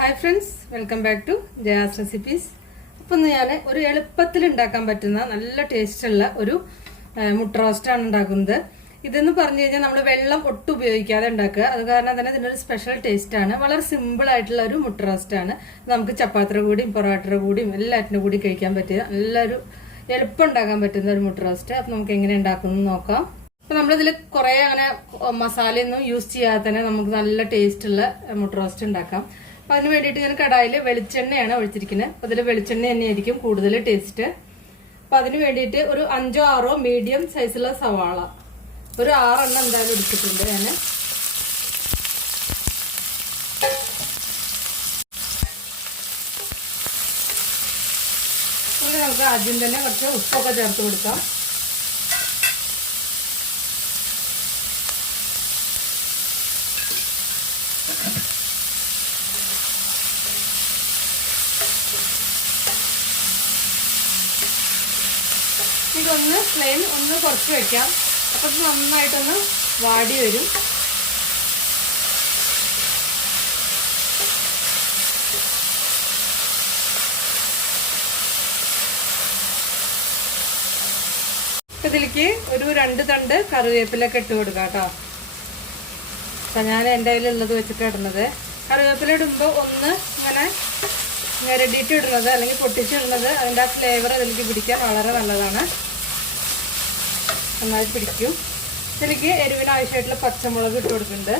Hi friends, welcome back to Jaya's recipes. അപ്പം ഇന്ന് ഞാൻ ഒരു എളുപ്പത്തിൽ ഉണ്ടാക്കാൻ പറ്റുന്ന നല്ല ടേസ്റ്റുള്ള ഒരു മുട്ട റോസ്റ്റാണ് ഉണ്ടാക്കുന്നത്. ഇതെന്ന് പറഞ്ഞു കഴിഞ്ഞാൽ നമ്മൾ വെള്ളം ഒട്ടും ഉപയോഗിക്കാതെ ഉണ്ടാക്കുക. അത് കാരണം തന്നെ ഇതിനൊരു സ്പെഷ്യൽ ടേസ്റ്റാണ്. വളരെ സിമ്പിൾ ആയിട്ടുള്ള ഒരു മുട്ട റോസ്റ്റാണ്. നമുക്ക് ചപ്പാത്തിയുടെ കൂടിയും പൊറോട്ടയുടെ കൂടിയും എല്ലാറ്റിനും കൂടി കഴിക്കാൻ പറ്റിയ നല്ലൊരു എളുപ്പം ഉണ്ടാക്കാൻ പറ്റുന്ന ഒരു മുട്ട റോസ്റ്റ്. അപ്പം നമുക്ക് എങ്ങനെ ഉണ്ടാക്കുന്നത് നോക്കാം. അപ്പം നമ്മളിതിൽ കുറേ അങ്ങനെ മസാലയൊന്നും യൂസ് ചെയ്യാതെ തന്നെ നമുക്ക് നല്ല ടേസ്റ്റുള്ള മുട്ട റോസ്റ്റ് ഉണ്ടാക്കാം. അപ്പം അതിന് വേണ്ടിയിട്ട് ഞാൻ കടായിൽ വെളിച്ചെണ്ണയാണ് ഒഴിച്ചിരിക്കുന്നത്. അപ്പം അതിൽ വെളിച്ചെണ്ണ തന്നെയായിരിക്കും കൂടുതൽ ടേസ്റ്റ്. അപ്പം അതിന് വേണ്ടിയിട്ട് ഒരു 5-6 മീഡിയം സൈസുള്ള സവാള, ഒരു 6 എണ്ണം എന്തായാലും എടുത്തിട്ടുണ്ട് ഞാൻ. നമുക്ക് ആദ്യം തന്നെ കുറച്ച് ഉപ്പൊക്കെ ചേർത്ത് കൊടുക്കാം. ഇതൊന്ന് ഫ്ലെയിം ഒന്ന് കുറച്ച് വെക്കാം. അപ്പം നന്നായിട്ടൊന്ന് വാടി വരും. ഇതിലേക്ക് ഒരു 2 തണ്ട് കറിവേപ്പിലൊക്കെ ഇട്ട് കൊടുക്കാം കേട്ടോ. അപ്പം ഞാൻ എൻ്റെ കയ്യിലുള്ളത് വെച്ചിട്ട് ഇടുന്നത്. കറിവേപ്പില ഇടുമ്പോൾ ഒന്ന് ഇങ്ങനെ ഞെരടിയിട്ട് ഇടുന്നത് അല്ലെങ്കിൽ പൊട്ടിച്ചിടുന്നത് അതിൻ്റെ ആ ഫ്ലേവർ അതിലേക്ക് പിടിക്കാൻ വളരെ നല്ലതാണ്. നന്നായി പിടിക്കും. ഇതിലേക്ക് എരിവിന് ആവശ്യമായിട്ടുള്ള പച്ചമുളക് ഇട്ട് കൊടുക്കുന്നുണ്ട്.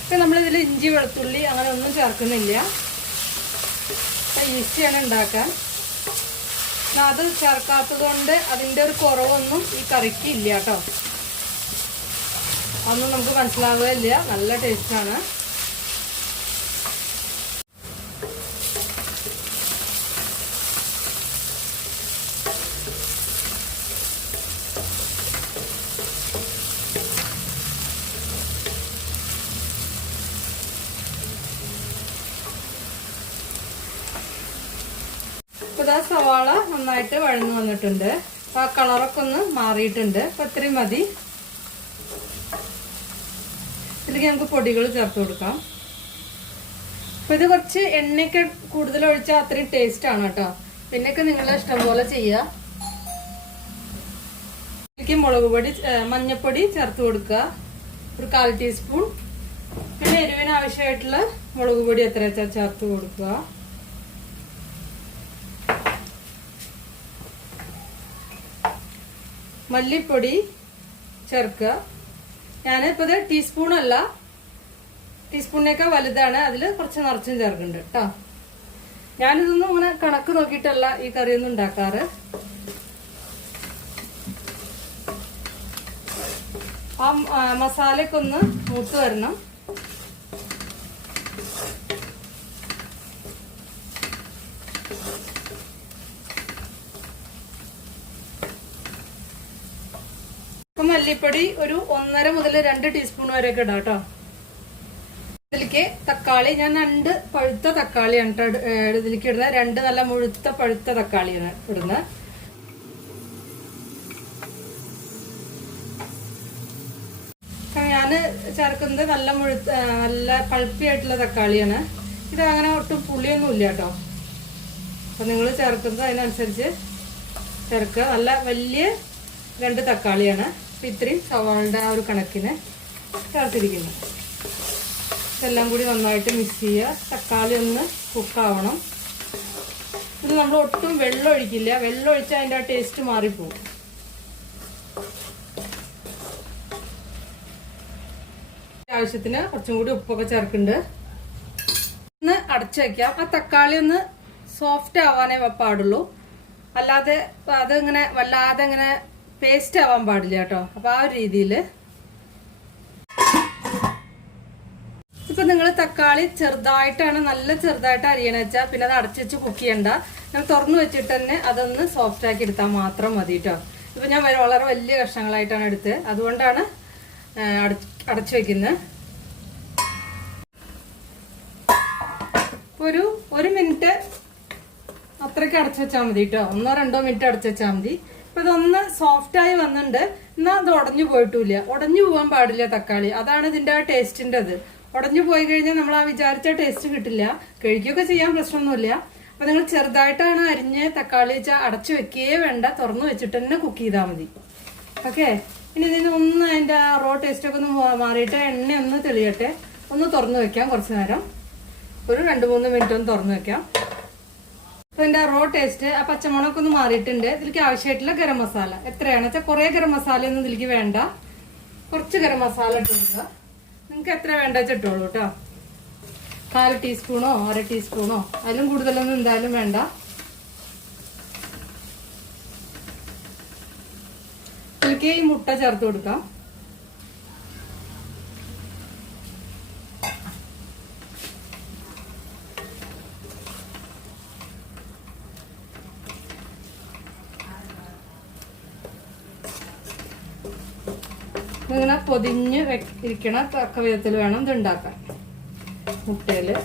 ഇപ്പം നമ്മളിതിൽ ഇഞ്ചി വെളുത്തുള്ളി അങ്ങനെ ഒന്നും ചേർക്കുന്നില്ല. അപ്പം ഈസിയാണ് ഉണ്ടാക്കാൻ. അത് ചേർക്കാത്തത് കൊണ്ട് അതിൻ്റെ ഒരു കുറവൊന്നും ഈ കറിക്ക് ഇല്ല കേട്ടോ. അതൊന്നും നമുക്ക് മനസ്സിലാവുകയില്ല. നല്ല ടേസ്റ്റാണ്. ഇതാ സവാള നന്നായിട്ട് വഴന്നു വന്നിട്ടുണ്ട്. അപ്പൊ ആ കളറൊക്കെ ഒന്ന് മാറിയിട്ടുണ്ട്. അപ്പൊ ഇത്രയും മതി. ഇതിലേക്ക് നമുക്ക് പൊടികൾ ചേർത്ത് കൊടുക്കാം. അപ്പൊ ഇത് കുറച്ച് എണ്ണയൊക്കെ കൂടുതൽ ഒഴിച്ചാൽ അത്രയും ടേസ്റ്റ് ആണ് കേട്ടോ. പിന്നെയൊക്കെ നിങ്ങളെ ഇഷ്ടം പോലെ ചെയ്യുക. ഇതിലേക്ക് മുളക് പൊടി, മഞ്ഞപ്പൊടി ചേർത്ത് കൊടുക്കുക, ഒരു 1/4 ടീസ്പൂൺ. പിന്നെ എരിവിന് ആവശ്യമായിട്ടുള്ള മുളക് പൊടി എത്ര ചേർത്ത് കൊടുക്കുക. മല്ലിപ്പൊടി ചേർക്കുക. ഞാനിപ്പോൾ ഇത് ടീസ്പൂണല്ല, ടീസ്പൂണിനേക്കാൾ വലുതാണ്. അതിൽ കുറച്ച് നിറച്ചും ചേർക്കുന്നുണ്ട് കേട്ടോ. ഞാനിതൊന്നും ഇങ്ങനെ കണക്ക് നോക്കിയിട്ടല്ല ഈ കറിയൊന്നും ഉണ്ടാക്കാറ്. ആ മസാലയൊക്കെ ഒന്ന് മൂത്ത് വരണം. മല്ലിപ്പൊടി ഒരു 1.5 മുതൽ 2 ടീസ്പൂൺ വരെയൊക്കെ ഇടാം കേട്ടോ. ഇതിലേക്ക് തക്കാളി, ഞാൻ 2 പഴുത്ത തക്കാളിയാണ് കേട്ടോ ഇതിലേക്ക് ഇടുന്നത്. 2 നല്ല മുഴുത്ത പഴുത്ത തക്കാളിയാണ് ഇടുന്നത്. ഞാൻ ചേർക്കുന്നത് നല്ല പൾപ്പി ആയിട്ടുള്ള തക്കാളിയാണ്. ഇത് അങ്ങനെ ഒട്ടും പുളിയൊന്നും ഇല്ല കേട്ടോ. അപ്പൊ നിങ്ങൾ ചേർക്കുന്നത് അതിനനുസരിച്ച് ചേർക്കുക. നല്ല വലിയ 2 തക്കാളിയാണ്. ഇത്രയും സവാളയുടെ ആ ഒരു കണക്കിന് ചേർത്തിരിക്കുന്നു. ഇതെല്ലാം കൂടി നന്നായിട്ട് മിക്സ് ചെയ്യുക. തക്കാളി ഒന്ന് കുക്കാവണം. ഇത് നമ്മൾ ഒട്ടും വെള്ളം ഒഴിക്കില്ല. വെള്ളം ഒഴിച്ചാൽ അതിൻ്റെ ആ ടേസ്റ്റ് മാറിപ്പോകും. ആവശ്യത്തിന് കുറച്ചും കൂടി ഉപ്പൊക്കെ ചേർക്കുന്നുണ്ട്. ഒന്ന് അടച്ചു വയ്ക്കാം. ആ തക്കാളി ഒന്ന് സോഫ്റ്റ് ആവാനേ പാടുള്ളൂ. അല്ലാതെ അതിങ്ങനെ വല്ലാതെ ഇങ്ങനെ പേസ്റ്റ് ആവാൻ പാടില്ല കേട്ടോ. അപ്പൊ ആ ഒരു രീതിയിൽ ഇപ്പൊ നിങ്ങൾ തക്കാളി നല്ല ചെറുതായിട്ട് അരിയണ വെച്ചാൽ പിന്നെ അത് അടച്ചു വെച്ച് കുക്ക് ചെയ്യണ്ട. ഞാൻ തുറന്നു വെച്ചിട്ട് തന്നെ അതൊന്ന് സോഫ്റ്റ് ആക്കി എടുത്താൽ മാത്രം മതി കേട്ടോ. ഇപ്പൊ ഞാൻ വളരെ വലിയ കഷ്ണങ്ങളായിട്ടാണ് എടുത്തത്, അതുകൊണ്ടാണ് അടച്ചു വെക്കുന്നത്. ഒരു മിനിറ്റ് അത്രയ്ക്ക് അടച്ചു വെച്ചാൽ മതി കേട്ടോ. 1-2 മിനിറ്റ് അടച്ചു വെച്ചാൽ മതി. അപ്പൊ ഇതൊന്ന് സോഫ്റ്റ് ആയി വന്നിട്ടുണ്ട്. എന്നാൽ അത് ഉടഞ്ഞു പോയിട്ടില്ല. ഉടഞ്ഞു പോകാൻ പാടില്ല തക്കാളി. അതാണ് ഇതിന്റെ ആ ടേസ്റ്റിന്റെ അത്. ഉടഞ്ഞു പോയി കഴിഞ്ഞാൽ നമ്മൾ ആ വിചാരിച്ച ടേസ്റ്റ് കിട്ടില്ല. കഴിക്കുകയൊക്കെ ചെയ്യാൻ പ്രശ്നമൊന്നുമില്ല. അപ്പൊ നിങ്ങൾ ചെറുതായിട്ടാണ് അരിഞ്ഞ് തക്കാളി അടച്ചു വെക്കുകയേ വേണ്ട, തുറന്നു വെച്ചിട്ട് തന്നെ കുക്ക് ചെയ്താൽ മതി. ഓക്കെ, ഇനി ഇതിന് ഒന്ന് അതിന്റെ റോ ടേസ്റ്റ് ഒക്കെ ഒന്ന് മാറിയിട്ട് എണ്ണ ഒന്ന് തെളിയട്ടെ. ഒന്ന് തുറന്നു വെക്കാം കുറച്ചു നേരം, ഒരു 2-3 മിനിറ്റ് ഒന്ന് തുറന്നു വെക്കാം. അപ്പൊ ഇതിന്റെ റോ ടേസ്റ്റ് ആ പച്ചമുളകൊക്കെ ഒന്ന് മാറിയിട്ടുണ്ട്. ഇതിലേക്ക് ആവശ്യമായിട്ടുള്ള ഗരം മസാല എത്രയാണെന്ന് വെച്ചാൽ കുറെ ഗരം മസാല ഒന്നും ഇതിലേക്ക് വേണ്ട, കുറച്ച് ഗരം മസാല ഇട്ട് കൊടുക്കുക. നിങ്ങൾക്ക് എത്ര വേണ്ട വെച്ചാൽ ഇട്ടോളൂ കേട്ടോ. 1/4 ടീസ്പൂണോ 1/2 ടീസ്പൂണോ അതിലും കൂടുതലൊന്നും എന്തായാലും വേണ്ട. ഇതിലേക്ക് ഈ മുട്ട ചേർത്ത് കൊടുക്കാം. ഇങ്ങനെ പൊതിഞ്ഞ് ഇരിക്കണ തക്ക വിധത്തിൽ വേണം ഇത് ഉണ്ടാക്കാൻ. മുട്ടയില്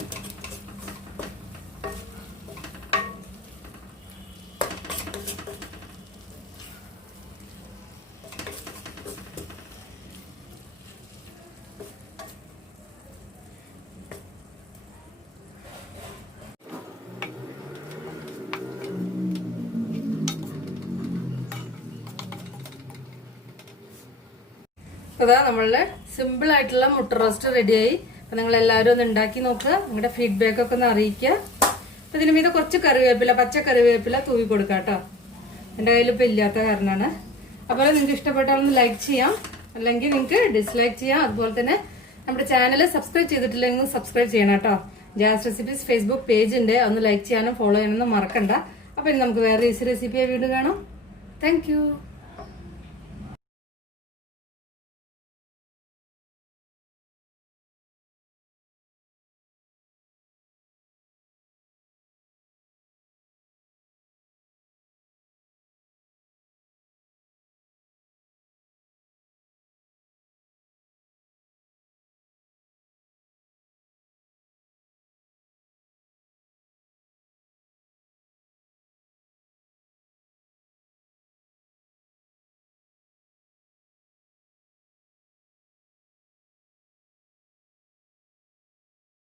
അതാ നമ്മളുടെ സിമ്പിൾ ആയിട്ടുള്ള മുട്ട റോസ്റ്റ് റെഡിയായി. അപ്പൊ നിങ്ങൾ എല്ലാവരും ഒന്ന് ഉണ്ടാക്കി നോക്കുക, നിങ്ങളുടെ ഫീഡ്ബാക്ക് ഒക്കെ ഒന്ന് അറിയിക്കുക. അപ്പൊ ഇതിന് മീതെ കുറച്ച് കറിവേപ്പില, പച്ച കറിവേപ്പില തൂവി കൊടുക്കാം കേട്ടോ. എൻ്റെ കയ്യിൽ ഇപ്പം ഇല്ലാത്ത കാരണമാണ്. അതുപോലെ നിങ്ങൾക്ക് ഇഷ്ടപ്പെട്ടാലൊന്ന് ലൈക്ക് ചെയ്യാം, അല്ലെങ്കിൽ നിങ്ങൾക്ക് ഡിസ്ലൈക്ക് ചെയ്യാം. അതുപോലെ തന്നെ നമ്മുടെ ചാനൽ സബ്സ്ക്രൈബ് ചെയ്തിട്ടില്ലെങ്കിൽ സബ്സ്ക്രൈബ് ചെയ്യണം കേട്ടോ. ജയാസ് റെസിപ്പീസ് ഫേസ്ബുക്ക് പേജ് ഉണ്ട്, ഒന്ന് ലൈക്ക് ചെയ്യാനും ഫോളോ ചെയ്യാനൊന്നും മറക്കണ്ട. അപ്പൊ ഇനി നമുക്ക് വേറെ ഈസി റെസിപ്പിയായി വീണ്ടും കാണാം. താങ്ക്